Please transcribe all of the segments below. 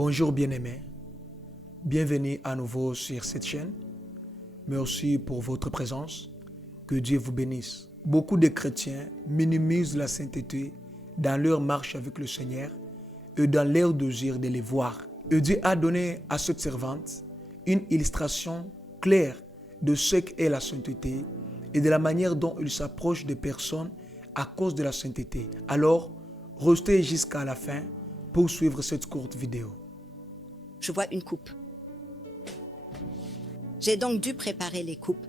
Bonjour bien-aimés, bienvenue à nouveau sur cette chaîne. Merci pour votre présence, que Dieu vous bénisse. Beaucoup de chrétiens minimisent la sainteté dans leur marche avec le Seigneur et dans leur désir de les voir. Et Dieu a donné à cette servante une illustration claire de ce qu'est la sainteté et de la manière dont il s'approche des personnes à cause de la sainteté. Alors, restez jusqu'à la fin pour suivre cette courte vidéo. Je vois une coupe. J'ai donc dû préparer les coupes.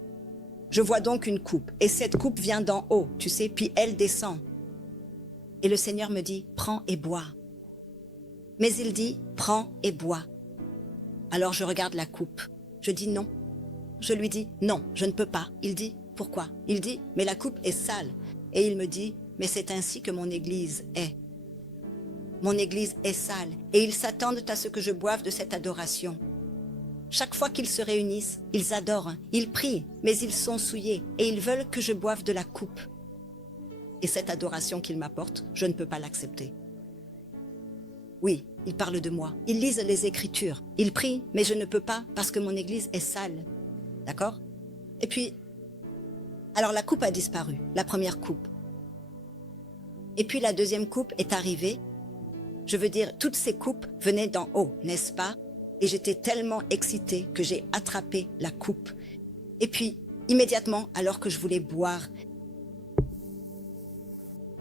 Je vois donc une coupe. Et cette coupe vient d'en haut, tu sais, puis elle descend. Et le Seigneur me dit, prends et bois. Mais il dit, prends et bois. Alors je regarde la coupe. Je dis non. Je lui dis, non, je ne peux pas. Il dit, pourquoi? Il dit, mais la coupe est sale. Et il me dit, mais c'est ainsi que mon Église est. Mon Église est sale et ils s'attendent à ce que je boive de cette adoration. Chaque fois qu'ils se réunissent, ils adorent, ils prient, mais ils sont souillés et ils veulent que je boive de la coupe. Et cette adoration qu'ils m'apportent, je ne peux pas l'accepter. Oui, ils parlent de moi, ils lisent les Écritures, ils prient, mais je ne peux pas parce que mon Église est sale. D'accord? Et puis, alors la coupe a disparu, la première coupe. Et puis la deuxième coupe est arrivée. Je veux dire, toutes ces coupes venaient d'en haut, n'est-ce pas? Et j'étais tellement excitée que j'ai attrapé la coupe. Et puis, immédiatement, alors que je voulais boire,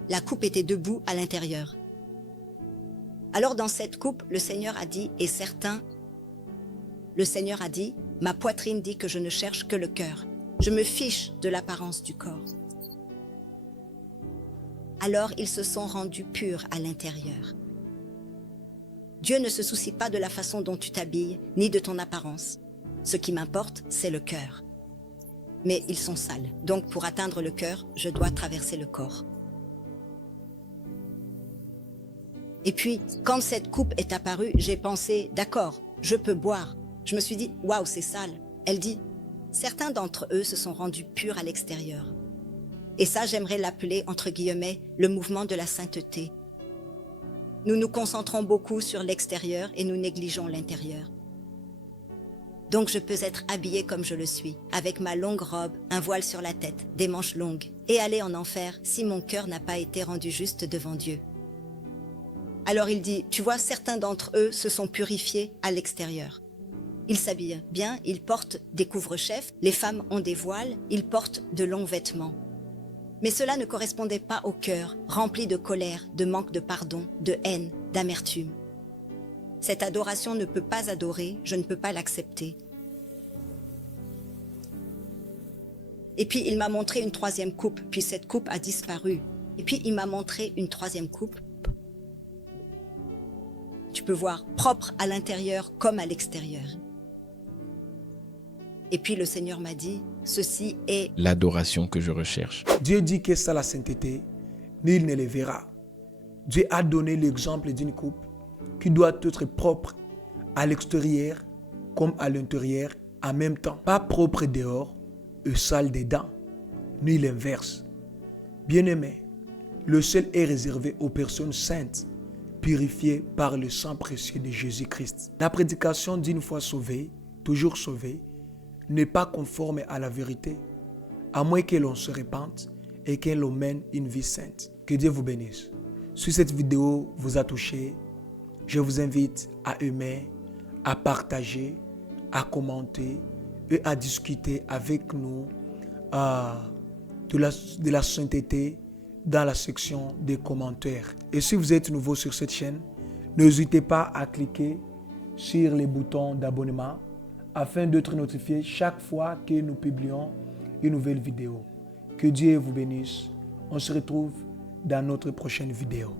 la coupe était debout à l'intérieur. Alors dans cette coupe, le Seigneur a dit, et certains, le Seigneur a dit, ma poitrine dit que je ne cherche que le cœur. Je me fiche de l'apparence du corps. Alors ils se sont rendus purs à l'intérieur. Dieu ne se soucie pas de la façon dont tu t'habilles, ni de ton apparence. Ce qui m'importe, c'est le cœur. Mais ils sont sales, donc pour atteindre le cœur, je dois traverser le corps. Et puis, quand cette coupe est apparue, j'ai pensé, d'accord, je peux boire. Je me suis dit, waouh, c'est sale. Elle dit, certains d'entre eux se sont rendus purs à l'extérieur. Et ça, j'aimerais l'appeler, entre guillemets, le mouvement de la sainteté. Nous nous concentrons beaucoup sur l'extérieur et nous négligeons l'intérieur. Donc je peux être habillée comme je le suis, avec ma longue robe, un voile sur la tête, des manches longues, et aller en enfer si mon cœur n'a pas été rendu juste devant Dieu. Alors il dit, tu vois, certains d'entre eux se sont purifiés à l'extérieur. Ils s'habillent bien, ils portent des couvre-chefs, les femmes ont des voiles, ils portent de longs vêtements. Mais cela ne correspondait pas au cœur, rempli de colère, de manque de pardon, de haine, d'amertume. Cette adoration ne peut pas adorer, je ne peux pas l'accepter. Et puis il m'a montré une troisième coupe, puis cette coupe a disparu. Et puis il m'a montré une troisième coupe. Tu peux voir, propre à l'intérieur comme à l'extérieur. Et puis le Seigneur m'a dit, ceci est l'adoration que je recherche. Dieu dit que c'est la sainteté, nul ne le verra. Dieu a donné l'exemple d'une coupe qui doit être propre à l'extérieur comme à l'intérieur en même temps. Pas propre dehors et sale dedans, ni l'inverse. Bien-aimé, le ciel est réservé aux personnes saintes, purifiées par le sang précieux de Jésus-Christ. La prédication d'une foi sauvée, toujours sauvée, n'est pas conforme à la vérité, à moins que l'on se répande et que l'on mène une vie sainte. Que Dieu vous bénisse. Si cette vidéo vous a touché, je vous invite à aimer, à partager, à commenter et à discuter avec nous de la sainteté dans la section des commentaires. Et si vous êtes nouveau sur cette chaîne, n'hésitez pas à cliquer sur les boutons d'abonnement afin d'être notifié chaque fois que nous publions une nouvelle vidéo. Que Dieu vous bénisse. On se retrouve dans notre prochaine vidéo.